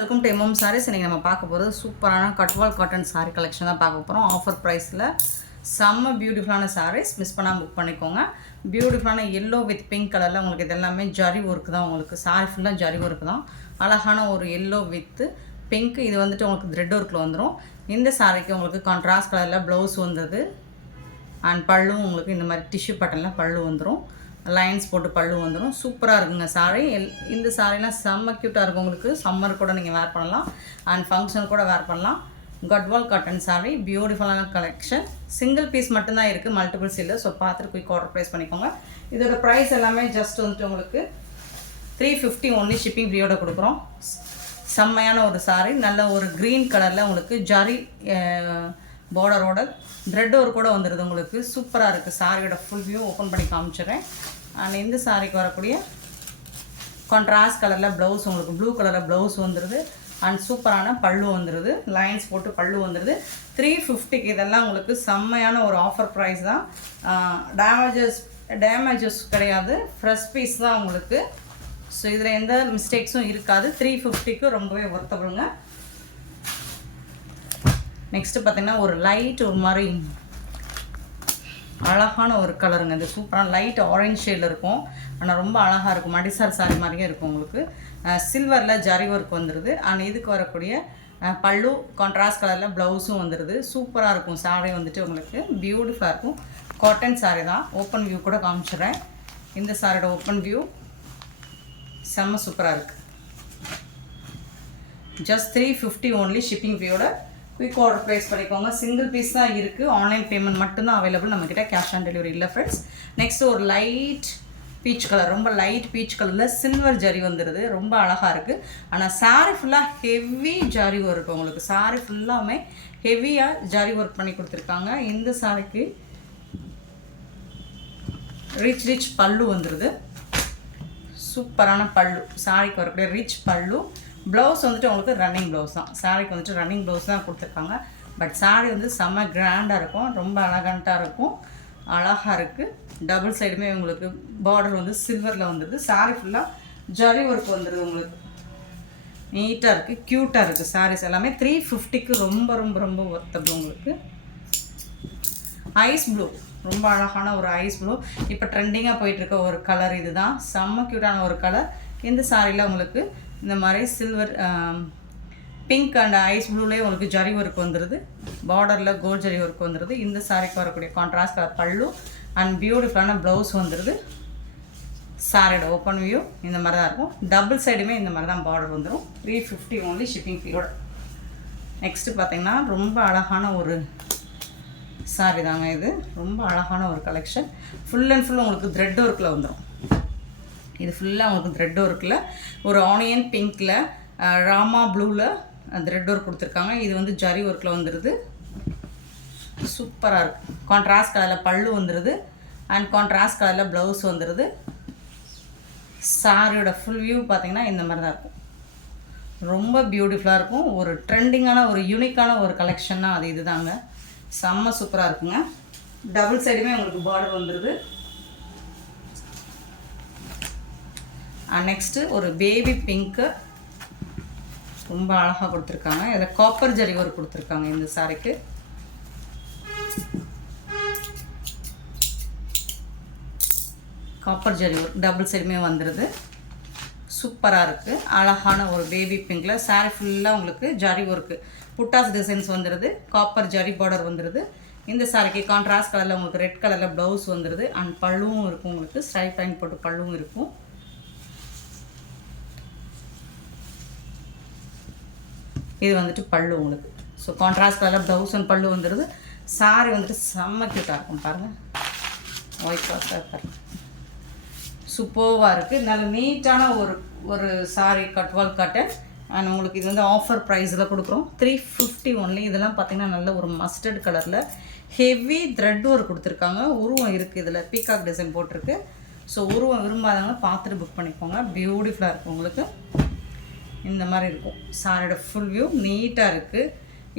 Welcome to MM saris. இன்றைக்கி நம்ம பார்க்க போகிறது சூப்பரான கட்வால் காட்டன் சாரீ கலெக்ஷன் தான் பார்க்க போகிறோம். ஆஃபர் ப்ரைஸில் செம்ம பியூட்டிஃபுல்லான சாரீஸ், மிஸ் பண்ணாமல் புக் பண்ணிக்கோங்க. பியூட்டிஃபுல்லான எல்லோ வித் பிங்க் கலரில் உங்களுக்கு இது எல்லாமே ஜரி ஒர்க்கு தான். உங்களுக்கு சாரீ ஃபுல்லாக ஜரி ஒர்க்கு தான். அழகான ஒரு எல்லோ வித்து பிங்க். இது வந்துட்டு உங்களுக்கு த்ரெட் ஒர்க்கில் வந்துடும். இந்த சாரீக்கு உங்களுக்கு கான்ட்ராஸ்ட் கலரில் ப்ளவுஸ் வந்தது அண்ட் பல்லும் உங்களுக்கு இந்த மாதிரி டிஷ்யூ பட்டனில் பல்லு வந்துடும். லைன்ஸ் போட்டு பல்லு வந்துடும். சூப்பராக இருக்குங்க சாரீ. இந்த சாரீலாம் செம்ம க்யூட்டாக இருக்கும். உங்களுக்கு சம்மர் கூட நீங்கள் வேர் பண்ணலாம் அண்ட் ஃபங்க்ஷன் கூட வேர் பண்ணலாம். கட்வால் காட்டன் சாரீ, பியூட்டிஃபுல்லான கலெக்ஷன். சிங்கிள் பீஸ் மட்டும்தான் இருக்குது, மல்டிபிள்ஸ் இல்லை. ஸோ பார்த்துட்டு குயிக் ஆர்டர் ப்ரைஸ் பண்ணிக்கோங்க. இதோட ப்ரைஸ் எல்லாமே ஜஸ்ட் வந்துட்டு உங்களுக்கு 350 ஒன்லி, ஷிப்பிங் ஃப்ரீயோட கொடுக்குறோம். செம்மையான ஒரு சாரீ, நல்ல ஒரு க்ரீன் கலரில் உங்களுக்கு ஜரி பார்டரோட த்ரெட் ஒர்க் கூட வந்துடுது. உங்களுக்கு சூப்பராக இருக்குது. சாரியோட ஃபுல் வியூ ஓப்பன் பண்ணி காமிச்சிடுறேன். அண்ட் இந்த சாரிக்கு வரக்கூடிய கான்ட்ராஸ்ட் கலரில் ப்ளவுஸ், உங்களுக்கு ப்ளூ கலரில் ப்ளவுஸ் வந்துடுது அண்ட் சூப்பரான பல்லு வந்துடுது. லைன்ஸ் போட்டு பல்லு வந்துடுது. 350க்கு இதெல்லாம் உங்களுக்கு செம்மையான ஒரு ஆஃபர் ப்ரைஸ் தான். டேமேஜஸ் கிடையாது, ஃப்ரெஷ் பீஸ் தான் உங்களுக்கு. ஸோ இதில் எந்த மிஸ்டேக்ஸும் இருக்காது. 350க்கு ரொம்பவே ஒர்த்தபுளுங்க. நெக்ஸ்ட்டு பார்த்திங்கன்னா ஒரு லைட் ஒரு மாதிரி அழகான ஒரு கலருங்க. இது சூப்பரான லைட் ஆரஞ்ச் ஷேடில் இருக்கும். ஆனால் ரொம்ப அழகாக இருக்கும். மடிசார் சாரி மாதிரியே இருக்கும். உங்களுக்கு சில்வரில் ஜரி ஒர்க் வந்துடுது. அண்ட் இதுக்கு வரக்கூடிய பல்லு கான்ட்ராஸ்ட் கலரில் ப்ளவுஸும் வந்துடுது. சூப்பராக இருக்கும் சாரீ. வந்துட்டு உங்களுக்கு பியூட்டிஃபுல்லாக இருக்கும். காட்டன் சாரீ தான். ஓப்பன் வியூ கூட காமிச்சிடுறேன். இந்த சாரியோட ஓப்பன் வியூ செம்ம சூப்பராக இருக்குது. ஜஸ்ட் 350 ஒன்லி, ஷிப்பிங் ஃப்ரீயோட குயிக் ஆர்டர் ப்ளேஸ் பண்ணிக்கோங்க. சிங்கிள் பீஸ் தான் இருக்குது. ஆன்லைன் பேமெண்ட் மட்டும்தான் அவைலபிள் நம்மக்கிட்ட. கேஷ் ஆன் டெலிவரி இல்லை ஃப்ரெண்ட்ஸ். நெக்ஸ்ட்டு ஒரு லைட் பீச் கலர், ரொம்ப லைட் பீச் கலரில் சில்வர் ஜரி வந்துடுது. ரொம்ப அழகாக இருக்குது. ஆனால் சாரீ ஃபுல்லாக ஹெவி ஜரி ஒர்க். உங்களுக்கு சாரீ ஃபுல்லாமே ஹெவியாக ஜரி ஒர்க் பண்ணி கொடுத்துருக்காங்க. இந்த சாரிக்கு ரிச் பல்லு வந்துடுது. சூப்பரான பல்லு. சாரிக்கு வரக்கூடிய ரிச் பல்லு. ப்ளவுஸ் வந்துட்டு உங்களுக்கு ரன்னிங் ப்ளவுஸ் தான். சாரிக்கு வந்துட்டு ரன்னிங் ப்ளவுஸ் தான் கொடுத்துருக்காங்க. பட் சாரீ வந்து செம்ம கிராண்டாக இருக்கும். ரொம்ப அழகான்ட்டாக இருக்கும். அழகாக இருக்குது. டபுள் சைடுமே உங்களுக்கு பார்டர் வந்து சில்வரில் வந்துடுது. சாரீ ஃபுல்லாக ஜரி ஒர்க் வந்துடுது. உங்களுக்கு நீட்டாக இருக்குது, க்யூட்டாக இருக்குது. சாரீஸ் எல்லாமே 350க்கு ரொம்ப ரொம்ப ரொம்ப ஒர்த்தபிள். உங்களுக்கு ஐஸ் ப்ளூ, ரொம்ப அழகான ஒரு ஐஸ் ப்ளூ. இப்போ ட்ரெண்டிங்காக போயிட்டுருக்க ஒரு கலர் இது தான். செம்ம க்யூட்டான ஒரு கலர். இந்த சாரியில் உங்களுக்கு இந்த மாதிரி சில்வர் பிங்க் அண்ட் ஐஸ் ப்ளூலேயே உங்களுக்கு ஜரி ஒர்க் வந்துடுது. பார்டரில் கோல்ட் ஜரி ஒர்க் வந்துடுது. இந்த சாரிக்கு வரக்கூடிய கான்ட்ராஸ்ட் கலர் பல்லு அண்ட் பியூட்டிஃபுல்லான ப்ளவுஸ் வந்துடுது. சாரியோட ஓப்பன் வியூ இந்த மாதிரி தான் இருக்கும். டபுள் சைடுமே இந்த மாதிரி தான் பார்டர் வந்துடும். 350 ஒன்லி, ஷிப்பிங் ஃப்ரீயோட. நெக்ஸ்ட்டு பார்த்திங்கன்னா ரொம்ப அழகான ஒரு சாரி தாங்க இது. ரொம்ப அழகான ஒரு கலெக்ஷன். ஃபுல் அண்ட் ஃபுல் உங்களுக்கு த்ரெட் ஒர்க்கில் வந்துடும். இது ஃபுல்லாக உங்களுக்கு த்ரெட் ஒர்க்கில் ஒரு ஆனியன் பிங்க்கில் ராமா ப்ளூவில் த்ரெட் ஒர்க் கொடுத்துருக்காங்க. இது வந்து ஜரி ஒர்க்கில் வந்துடுது. சூப்பராக இருக்குது. கான்ட்ராஸ்ட் கலரில் பல்லு வந்துடுது அண்ட் கான்ட்ராஸ்ட் கலரில் ப்ளவுஸ் வந்துடுது. சாரியோட ஃபுல் வியூ பார்த்திங்கன்னா இந்த மாதிரி தான் இருக்கும். ரொம்ப பியூட்டிஃபுல்லாக இருக்கும். ஒரு ட்ரெண்டிங்கான ஒரு யூனிக்கான ஒரு கலெக்ஷன்னா அது இது தாங்க. செம்ம சூப்பராக இருக்குங்க. டபுள் சைடுமே உங்களுக்கு பார்டர் வந்துடுது. நெக்ஸ்ட்டு ஒரு பேபி பிங்க்கு, ரொம்ப அழகாக கொடுத்துருக்காங்க. இதில் காப்பர் ஜரி ஒர்க் கொடுத்துருக்காங்க. இந்த சாரிக்கு காப்பர் ஜரி ஒர்க் டபுள் சைடுமே வந்துடுது. சூப்பராக இருக்குது. அழகான ஒரு பேபி பிங்க்கில் சாரி ஃபுல்லாக உங்களுக்கு ஜரி ஒர்க்கு புட்டாஸ் டிசைன்ஸ் வந்துடுது. காப்பர் ஜரி பார்டர் வந்துடுது. இந்த சாரிக்கு கான்ட்ராஸ்ட் கலரில் உங்களுக்கு ரெட் கலரில் ப்ளவுஸ் வந்துடுது அண்ட் பல்லுவும் இருக்கும். உங்களுக்கு ஸ்ட்ரைப் லைன் போட்டு பல்லுவும் இருக்கும். இது வந்துட்டு பல்லு உங்களுக்கு. ஸோ கான்ட்ராஸ்ட் கலரில் ப்ளவுஸ் அண்ட் பல்லு வந்துடுது. சாரி வந்துட்டு செம்ம க்யூட்டாக இருக்கும். பாருங்கள், ஒயிட் கிளாஸாக பாருங்கள், சூப்பர்வாக இருக்குது. நல்ல நீட்டான ஒரு சாரி கட்வால் காட்டன். அண்ட் உங்களுக்கு இது வந்து ஆஃபர் ப்ரைஸில் கொடுக்குறோம். 350 ஒன்லி. இதெல்லாம் பார்த்திங்கன்னா நல்ல ஒரு மஸ்டர்ட் கலரில் ஹெவி த்ரெட் ஒர்க் கொடுத்துருக்காங்க. உருவம் இருக்குது. இதில் பீகாக் டிசைன் போட்டிருக்கு. ஸோ உருவம் விரும்பாதவங்க பார்த்துட்டு புக் பண்ணிக்கோங்க. பியூட்டிஃபுல்லாக இருக்கும். உங்களுக்கு இந்த மாதிரி இருக்கும். சாரியோட ஃபுல் வியூ நீட்டாக இருக்குது.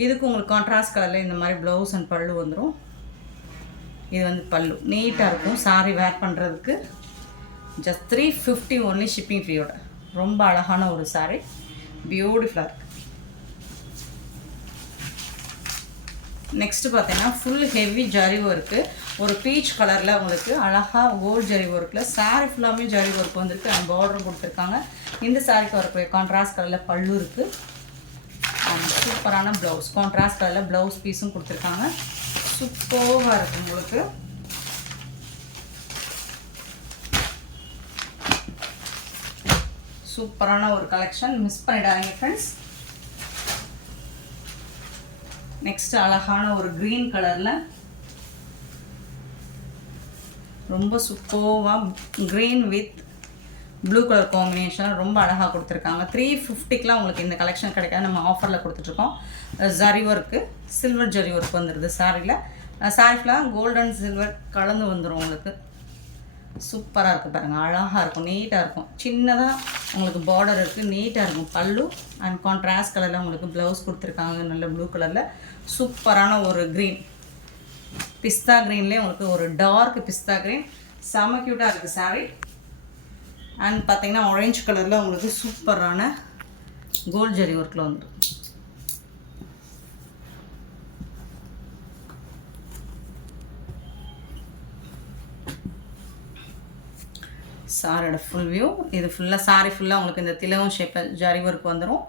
இதுக்கு உங்களுக்கு கான்ட்ராஸ்ட் கலரில் இந்த மாதிரி ப்ளவுஸ் அண்ட் பல்லு வந்துடும். இது வந்து பல்லு நீட்டாக இருக்கும். சாரி வேர் பண்ணுறதுக்கு ஜஸ்ட் 350 ஒன்லி, ஷிப்பிங் ஃப்ரீயோட. ரொம்ப அழகான ஒரு சாரீ. பியூட்டிஃபுல்லாக இருக்குது. நெக்ஸ்ட்டு பார்த்தீங்கன்னா ஃபுல் ஹெவி ஜரி ஒர்க்கு, ஒரு பீச் கலரில் உங்களுக்கு அழகாக கோல்ட் ஜரி ஒர்க்கில் சாரீ ஃபுல்லாமே ஜரி ஒர்க் வந்துருக்கு. அண்ட் பார்டர் கொடுத்துருக்காங்க. இந்த சாரீக்கு வரக்கூடிய கான்ட்ராஸ்ட் கலரில் பல்லு இருக்குது. அண்ட் சூப்பரான ப்ளவுஸ், கான்ட்ராஸ்ட் கலரில் ப்ளவுஸ் பீஸும் கொடுத்துருக்காங்க. சூப்பராக இருக்குது உங்களுக்கு. சூப்பரான ஒரு கலெக்ஷன், மிஸ் பண்ணிடாதீங்க ஃப்ரெண்ட்ஸ். நெக்ஸ்ட் அழகான ஒரு க்ரீன் கலரில் ரொம்ப சூப்பராக green with blue colour combination ரொம்ப அழகாக கொடுத்துருக்காங்க. 350க்குலாம் உங்களுக்கு இந்த கலெக்ஷன் கிடைக்காது, நம்ம ஆஃபரில் கொடுத்துட்ருக்கோம். Zari work, silver zari work வந்துடுது சாரியில். சாரிஃபுல்லாக கோல்டன் சில்வர் கலந்து வந்துடும் உங்களுக்கு. சூப்பராக இருக்குது பாருங்கள், அழகாக இருக்கும், நீட்டாக இருக்கும். சின்னதாக உங்களுக்கு பார்டர் இருக்குது, நீட்டாக இருக்கும். பல்லு அண்ட் கான்ட்ராஸ்ட் கலரில் உங்களுக்கு ப்ளவுஸ் கொடுத்துருக்காங்க, நல்ல ப்ளூ கலரில். சூப்பரான ஒரு க்ரீன், பிஸ்தா க்ரீன்லேயே உங்களுக்கு ஒரு டார்க் பிஸ்தா க்ரீன், செம்ம க்யூட்டாக இருக்குது சாரீ. அண்ட் பார்த்தீங்கன்னா ஆரஞ்சு கலரில் உங்களுக்கு சூப்பரான கோல்ட் ஜரி ஒர்க்கில் வந்துடும். சாரியோட ஃபுல் வியூ இது. ஃபுல்லாக சாரி ஃபுல்லாக உங்களுக்கு இந்த திலகம் ஷேப்பில் ஜரி ஒர்க் வந்துடும்.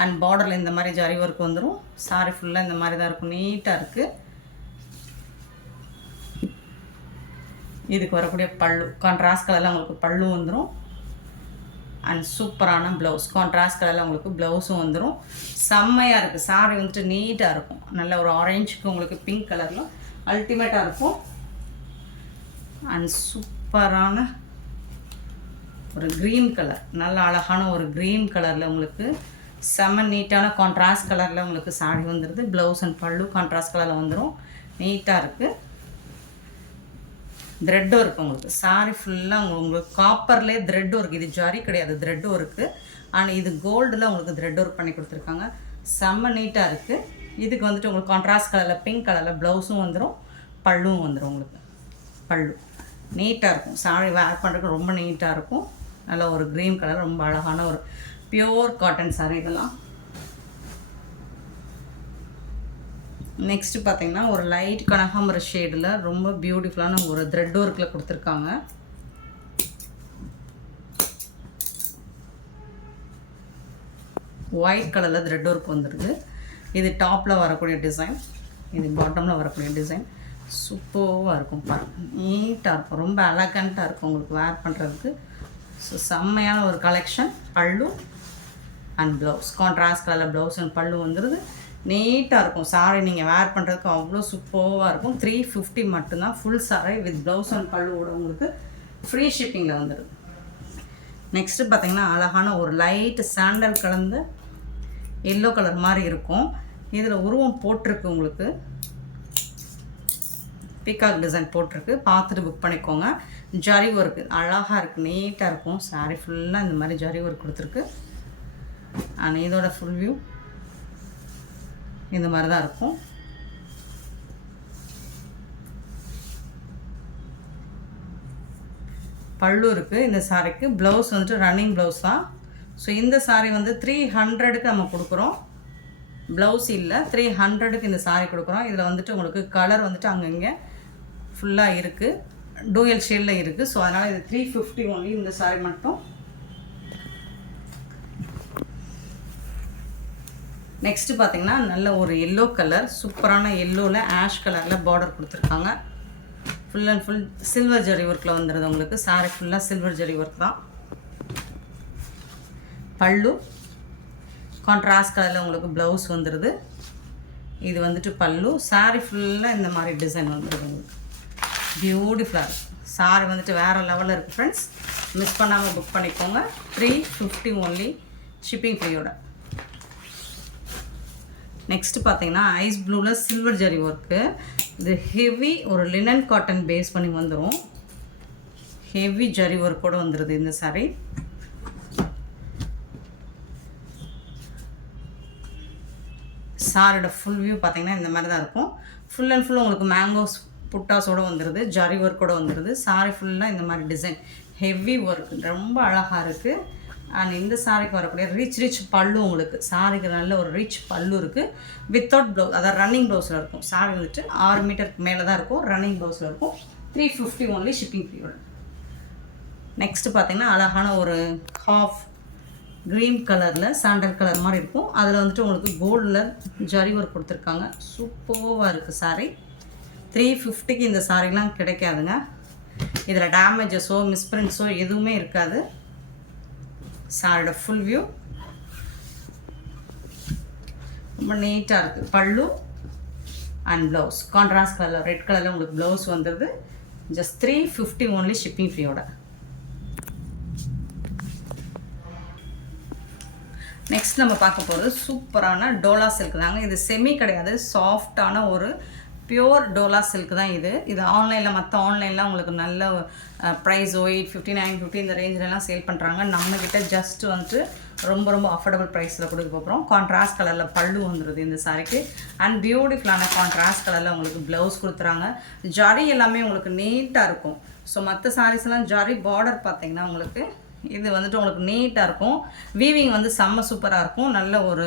அண்ட் பார்டரில் இந்த மாதிரி ஜரி ஒர்க் வந்துடும். சாரி ஃபுல்லாக இந்த மாதிரி தான் இருக்கும், நீட்டாக இருக்குது. இதுக்கு வரக்கூடிய பல்லு கான்ட்ராஸ்ட் கலரில் உங்களுக்கு பல்லு வந்துடும். அண்ட் சூப்பரான ப்ளவுஸ், கான்ட்ராஸ்ட் கலரில் உங்களுக்கு ப்ளவுஸும் வந்துடும். செம்மையாக இருக்குது சாரி, வந்துட்டு நீட்டாக இருக்கும். நல்ல ஒரு ஆரஞ்சுக்கு உங்களுக்கு பிங்க் கலரில் அல்டிமேட்டாக இருக்கும். அண்ட் சூப்பரான ஒரு க்ரீன் கலர், நல்ல அழகான ஒரு க்ரீன் கலரில் உங்களுக்கு செம்ம நீட்டான கான்ட்ராஸ்ட் கலரில் உங்களுக்கு சாரி வந்துடுது. ப்ளவுஸ் அண்ட் பல்லு கான்ட்ராஸ்ட் கலரில் வந்துடும், நீட்டாக இருக்குது. த்ரெட் ஒர்க் உங்களுக்கு சாரி ஃபுல்லாக உங்களுக்கு காப்பர்லேயே த்ரெட் ஒர்க். இது ஜரி கிடையாது, த்ரெட் ஒர்க்கு. ஆனால் இது கோல்டில் உங்களுக்கு த்ரெட் ஒர்க் பண்ணி கொடுத்துருக்காங்க. செம்ம நீட்டாக இருக்குது. இதுக்கு வந்துட்டு உங்களுக்கு கான்ட்ராஸ்ட் கலரில் பிங்க் கலரில் ப்ளவுஸும் வந்துடும், பல்லுவும் வந்துடும் உங்களுக்கு. பல்லு நீட்டாக இருக்கும், சாரி வேர் பண்ணுறதுக்கு ரொம்ப நீட்டாக இருக்கும். நல்ல ஒரு க்ரீன் கலர், ரொம்ப அழகான ஒரு பியோர் காட்டன் சாரி இதெல்லாம். நெக்ஸ்ட்டு பார்த்தீங்கன்னா ஒரு லைட் கனகாம்பர ஷேடில் ரொம்ப பியூட்டிஃபுல்லான ஒரு த்ரெட் ஒர்க்கில் கொடுத்துருக்காங்க. ஒயிட் கலரில் த்ரெட் ஒர்க் வந்துடுது. இது டாப்பில் வரக்கூடிய டிசைன், இது பாட்டமில் வரக்கூடிய டிசைன். சூப்பராக இருக்கும் பாருங்கள், நீட்டாக இருக்கும், ரொம்ப அலகண்ட்டாக இருக்கும் உங்களுக்கு வேர் பண்ணுறதுக்கு. ஸோ செம்மையான ஒரு கலெக்ஷன். பல்லு அண்ட் ப்ளவுஸ் கான்ட்ராஸ்ட் கலரில் ப்ளவுஸ் அண்ட் பல்லு வந்துடுது. நீட்டாக இருக்கும் சாரி, நீங்கள் வேர் பண்ணுறதுக்கு அவ்வளோ சூப்பராக இருக்கும். 350 மட்டும்தான் full sari with blouse and பல்லுவோட உங்களுக்கு ஃப்ரீ ஷிப்பிங்கில் வந்துடுது. நெக்ஸ்ட்டு பார்த்தீங்கன்னா அழகான ஒரு லைட்டு சாண்டல் கலந்த எல்லோ கலர் மாதிரி இருக்கும். இதில் உருவம் போட்டிருக்கு உங்களுக்கு, பீகாக் டிசைன் போட்டிருக்கு, பார்த்துட்டு புக் பண்ணிக்கோங்க. ஜரி ஒர்க்கு அழகாக இருக்குது, நீட்டாக இருக்கும். சாரி ஃபுல்லாக இந்த மாதிரி ஜரி ஒர்க் கொடுத்துருக்கு. அண்ட் இதோட ஃபுல் வியூ இந்த மாதிரி தான் இருக்கும். பல்லு இருக்குது இந்த சாரிக்கு. ப்ளவுஸ் வந்துட்டு ரன்னிங் ப்ளவுஸ் தான். ஸோ இந்த சாரி வந்து 300க்கு நம்ம கொடுக்குறோம். ப்ளவுஸ் இல்லை, 300க்கு இந்த சாரி கொடுக்குறோம். இதில் வந்துட்டு உங்களுக்கு கலர் வந்துட்டு அங்கங்கே ஃபுல்லாக இருக்குது, டூயல் ஷேடில் இருக்குது. ஸோ அதனால் இது 350 ஒன்லி இந்த சாரி மட்டும். நெக்ஸ்ட்டு பார்த்தீங்கன்னா நல்ல ஒரு எல்லோ கலர், சூப்பரான எல்லோவில் ஆஷ் கலரில் பார்டர் கொடுத்துருக்காங்க. Full and full silver zari ஒர்க்கில் வந்துடுது உங்களுக்கு. சாரி ஃபுல்லாக சில்வர் ஜரி ஒர்க் தான். பல்லு கான்ட்ராஸ்ட் கலரில் உங்களுக்கு ப்ளவுஸ் வந்துடுது. இது வந்துட்டு பல்லு. சாரி ஃபுல்லாக இந்த மாதிரி டிசைன் வந்துடுது உங்களுக்கு. பியூட்டிஃபுல்லாக சாரி வந்துட்டு வேறு லெவலில் இருக்குது ஃப்ரெண்ட்ஸ். மிஸ் பண்ணாமல் புக் பண்ணிக்கோங்க. 350 ஒன்லி ஷிப்பிங் ஃப்ரீயோட. நெக்ஸ்ட்டு பார்த்தீங்கன்னா ஐஸ் ப்ளூவில் சில்வர் ஜரி ஒர்க்கு. இது ஹெவி ஒரு லினன் காட்டன் பேஸ் பண்ணி வந்துடும். ஹெவி ஜரி ஒர்க்கோடு வந்துடுது இந்த சாரி. சாரியோட ஃபுல் வியூ பார்த்தீங்கன்னா இந்த மாதிரி தான் இருக்கும். ஃபுல் அண்ட் ஃபுல் உங்களுக்கு மேங்கோஸ் புட்டாஸோடு வந்துடுது, ஜரி ஒர்க்கோடு வந்துடுது. சாரி ஃபுல்லாக இந்த மாதிரி டிசைன் ஹெவி ஒர்க் ரொம்ப அழகாக இருக்குது. அண்ட் இந்த சாரிக்கு வரக்கூடிய ரிச் பல்லு உங்களுக்கு. சாரிக்கு நல்ல ஒரு ரிச் பல்லு இருக்குது. வித்தவுட் ப்ளவுஸ், அதாவது ரன்னிங் ப்ளவுஸில் இருக்கும். சாரி வந்துட்டு 6 மீட்டருக்கு மேலே தான் இருக்கும். ரன்னிங் ப்ளவுஸில் இருக்கும். 350 ஒன்லி ஷிப்பிங் ஃப்ரீயோட. நெக்ஸ்ட்டு பார்த்தீங்கன்னா அழகான ஒரு ஹாஃப் க்ரீன் கலரில் சாண்டல் கலர் மாதிரி இருக்கும். அதில் வந்துட்டு உங்களுக்கு கோல்டில் ஜரி ஒர்க் கொடுத்துருக்காங்க. சூப்பராக இருக்குது சாரி. 350க்கு இந்த சாரிலாம் கிடைக்காதுங்க. இதில் டேமேஜஸோ மிஸ்பிரிண்ட்ஸோ எதுவுமே இருக்காது. சாரியோட ஃபுல் வியூ ரொம்ப நீட்டாக இருக்குது. Pallu and blouse contrast colour red கலரில் உங்களுக்கு ப்ளவுஸ் வந்துடுது. ஜஸ்ட் 350 ஒன்லி ஷிப்பிங் ஃப்ரீயோட. நெக்ஸ்ட் நம்ம பார்க்க போகிறது சூப்பரான டோலா சில்க் தாங்க. இது செமி கிடையாது, சாஃப்டான ஒரு பியோர் டோலா சில்க் தான் இது. இது ஆன்லைனில், மற்ற ஆன்லைனில் உங்களுக்கு நல்ல ப்ரைஸ் 850 950 இந்த ரேஞ்சிலலாம் சேல் பண்ணுறாங்க. நம்மக்கிட்ட ஜஸ்ட் வந்துட்டு ரொம்ப அஃபோர்டபுள் ப்ரைஸில் கொடுக்க போகிறோம். கான்ட்ராஸ்ட் கலரில் பல்லு வந்துடுது இந்த சாரிக்கு. அண்ட் பியூட்டிஃபுல்லான கான்ட்ராஸ்ட் கலரில் உங்களுக்கு ப்ளவுஸ் கொடுத்துறாங்க. ஜரி எல்லாமே உங்களுக்கு நீட்டாக இருக்கும். ஸோ மற்ற சாரீஸ்லாம் ஜரி பார்டர் பார்த்தீங்கன்னா உங்களுக்கு இது வந்துட்டு உங்களுக்கு நீட்டாக இருக்கும். வீவிங் வந்து செம்ம சூப்பராக இருக்கும். நல்ல ஒரு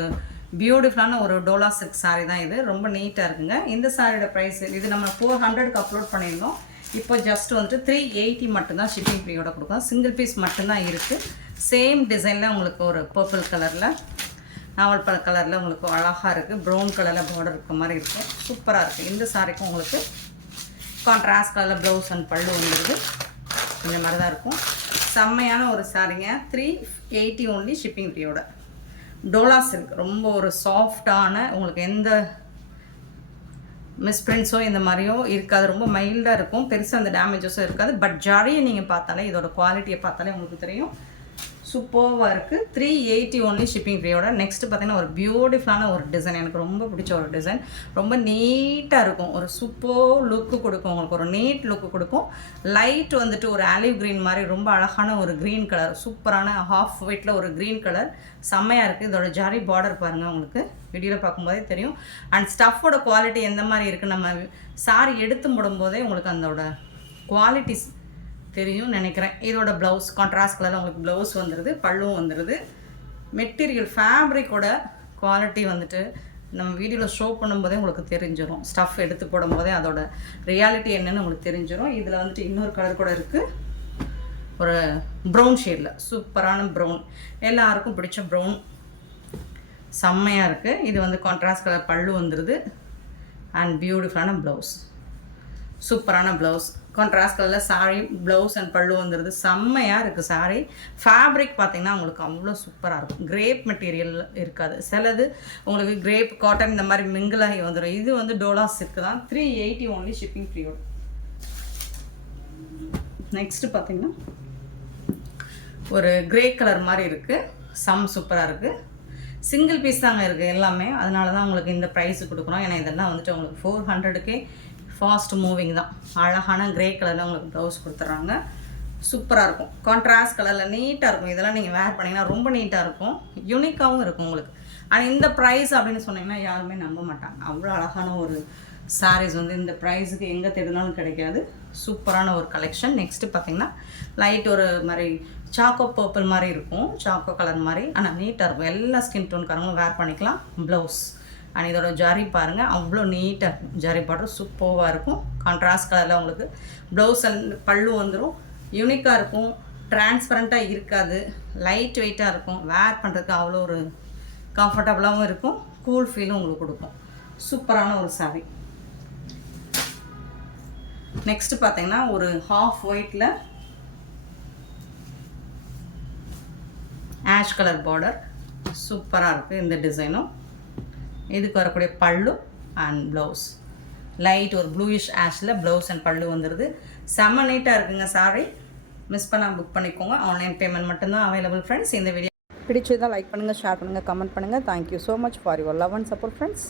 பியூட்டிஃபுல்லான ஒரு டோலா சில்க் சாரீ தான் இது. ரொம்ப நீட்டாக இருக்குங்க. இந்த சாரியோட ப்ரைஸ் இது நம்ம 400க்கு அப்லோட் பண்ணியிருந்தோம். இப்போ ஜஸ்ட் வந்துட்டு 380 மட்டும்தான் ஷிப்பிங் ஃப்ரீயோட கொடுக்கும். சிங்கிள் பீஸ் மட்டும்தான் இருக்குது. சேம் டிசைனில் உங்களுக்கு ஒரு பர்பிள் கலரில், நாவல் பழ கலரில் உங்களுக்கு அழகாக இருக்குது. ப்ரௌன் கலரில் பார்டர் இருக்க மாதிரி இருக்குது. சூப்பராக இருக்குது. இந்த சாரிக்கும் உங்களுக்கு கான்ட்ராஸ்ட் கலரில் ப்ளவுஸ் அண்ட் பல்லு வந்துடுது. இந்த மாதிரி தான் இருக்கும். செம்மையான ஒரு சாரிங்க. 380 ஒன்லி ஷிப்பிங் ஃப்ரீயோட. டோலா சில்க் ரொம்ப ஒரு சாஃப்டான, உங்களுக்கு எந்த மிஸ்பிரிண்ட்ஸோ இந்த மாதிரியோ இருக்காது. ரொம்ப மைல்டாக இருக்கும். பெருசாக அந்த டேமேஜஸும் இருக்காது. பட் ஜரியை நீங்கள் பார்த்தாலே, இதோட குவாலிட்டியை பார்த்தாலே உங்களுக்கு தெரியும். சூப்பராக இருக்குது. 380 ஒன்லி ஷிப்பிங் ஃப்ரீயோட. நெக்ஸ்ட்டு பார்த்தீங்கன்னா ஒரு பியூட்டிஃபுல்லான ஒரு டிசைன், எனக்கு ரொம்ப பிடிச்ச ஒரு டிசைன். ரொம்ப நீட்டாக இருக்கும். ஒரு சூப்பர் லுக்கு கொடுக்கும் உங்களுக்கு. ஒரு நீட் லுக்கு கொடுக்கும். லைட் வந்துட்டு ஒரு ஆலிவ் க்ரீன் மாதிரி ரொம்ப அழகான ஒரு க்ரீன் கலர், சூப்பரான ஹாஃப் ஒயிட்டில் ஒரு க்ரீன் கலர் செம்மையாக இருக்குது. இதோட ஜரி பார்டர் பாருங்கள், உங்களுக்கு வீடியோவில் பார்க்கும்போதே தெரியும். அண்ட் ஸ்டஃபோட குவாலிட்டி எந்த மாதிரி இருக்குது, நம்ம சாரி எடுத்து போடும்போதே உங்களுக்கு அதோட குவாலிட்டிஸ் தெரியும் நினைக்கிறேன். இதோட ப்ளவுஸ் கான்ட்ராஸ்ட் கலரில் உங்களுக்கு ப்ளவுஸ் வந்துடுது. பல்லுவும் வந்துடுது. மெட்டீரியல் ஃபேப்ரிக்கோட குவாலிட்டி வந்துட்டு நம்ம வீடியோவில் ஷோ பண்ணும்போதே உங்களுக்கு தெரிஞ்சிடும். ஸ்டஃப் எடுத்து போடும்போதே அதோட ரியாலிட்டி என்னென்னு உங்களுக்கு தெரிஞ்சிடும். இதில் வந்துட்டு இன்னொரு கலர் கூட இருக்குது, ஒரு ப்ரௌன் ஷேடில். சூப்பரான ப்ரௌன், எல்லாருக்கும் பிடிச்ச ப்ரௌன், செம்மையாக இருக்குது. இது வந்து கான்ட்ராஸ்ட் கலர் பல்லு வந்துடுது. அண்ட் பியூட்டிஃபுல்லான ப்ளவுஸ், சூப்பரான ப்ளவுஸ். கான்ட்ராஸ்ட் கலரில் சாரி ப்ளவுஸ் அண்ட் பல்லு வந்துடுது. செம்மையாக இருக்குது சாரி. ஃபேப்ரிக் பார்த்திங்கன்னா உங்களுக்கு அவ்வளோ சூப்பராக இருக்கும். கிரேப் மெட்டீரியல் இருக்காது. சிலது உங்களுக்கு கிரேப் காட்டன் இந்த மாதிரி மிங்கிளாகி வந்துடும். இது வந்து டோலா சில்க் தான். 380 ஒன்லி ஷிப்பிங் ஃப்ரீயோட. நெக்ஸ்ட்டு பார்த்திங்கன்னா ஒரு கிரே கலர் மாதிரி இருக்குது. சூப்பராக இருக்குது. சிங்கிள் பீஸ் தாங்க இருக்குது எல்லாமே. அதனால தான் உங்களுக்கு இந்த ப்ரைஸு கொடுக்குறோம். ஏன்னா இதெல்லாம் வந்துட்டு உங்களுக்கு 400க்கே ஃபாஸ்ட் மூவிங் தான். அழகான கிரே கலரில் உங்களுக்கு ப்ளவுஸ் கொடுத்துட்றாங்க. சூப்பராக இருக்கும். கான்ட்ராஸ்ட் கலரில் நீட்டாக இருக்கும். இதெல்லாம் நீங்கள் வேர் பண்ணிங்கன்னா ரொம்ப நீட்டாக இருக்கும். யூனிக்காகவும் இருக்கும் உங்களுக்கு. ஆனால் இந்த ப்ரைஸ் அப்படின்னு சொன்னீங்கன்னா யாருமே நம்ப மாட்டாங்க. அவ்வளோ அழகான ஒரு சாரீஸ் வந்து இந்த ப்ரைஸுக்கு எங்கே தேடினாலும் கிடைக்காது. சூப்பரான ஒரு கலெக்ஷன். நெக்ஸ்ட்டு பார்த்திங்கன்னா லைட் ஒரு மாதிரி சாக்கோ பர்பிள் மாதிரி இருக்கும், சாக்கோ கலர் மாதிரி. ஆனால் நீட்டாக இருக்கும். எல்லா ஸ்கின் டோன்காரங்களும் வேர் பண்ணிக்கலாம். ப்ளவுஸ் அண்ட் இதோட ஜரி பாருங்கள், அவ்வளோ நீட்டாக இருக்கும். ஜரி பார்டர் சூப்பராக இருக்கும். கான்ட்ராஸ்ட் கலரில் உங்களுக்கு ப்ளவுஸ் அண்ட் பல்லு வந்துடும். யூனிக்காக இருக்கும். டிரான்ஸ்பரண்ட்டாக இருக்காது. லைட் வெயிட்டாக இருக்கும். வேர் பண்ணுறதுக்கு அவ்வளோ ஒரு கம்ஃபர்டபுளாகவும் இருக்கும். கூல் ஃபீலும் உங்களுக்கு கொடுக்கும். சூப்பரான ஒரு சாரி. நெக்ஸ்ட்டு பார்த்தீங்கன்னா ஒரு ஹாஃப் ஒயிட்டில் ஆஷ் கலர் பார்டர் சூப்பராக இருக்குது இந்த டிசைனும். இதுக்கு வரக்கூடிய பல்லு அண்ட் ப்ளவுஸ் லைட் ஒரு ப்ளூயிஷ் ஆஷில் ப்ளவுஸ் அண்ட் பல்லு வந்துடுது. செம்ம நீட்டாக இருக்குங்க சாரி. மிஸ் பண்ணால் புக் பண்ணிக்கோங்க. ஆன்லைன் பேமெண்ட் மட்டும்தான் அவைலபிள் ஃப்ரெண்ட்ஸ். இந்த வீடியோ பிடிச்சதான் லைக் பண்ணுங்கள், ஷேர் பண்ணுங்கள், கமெண்ட் பண்ணுங்கள். Thank you so much for your love and support friends.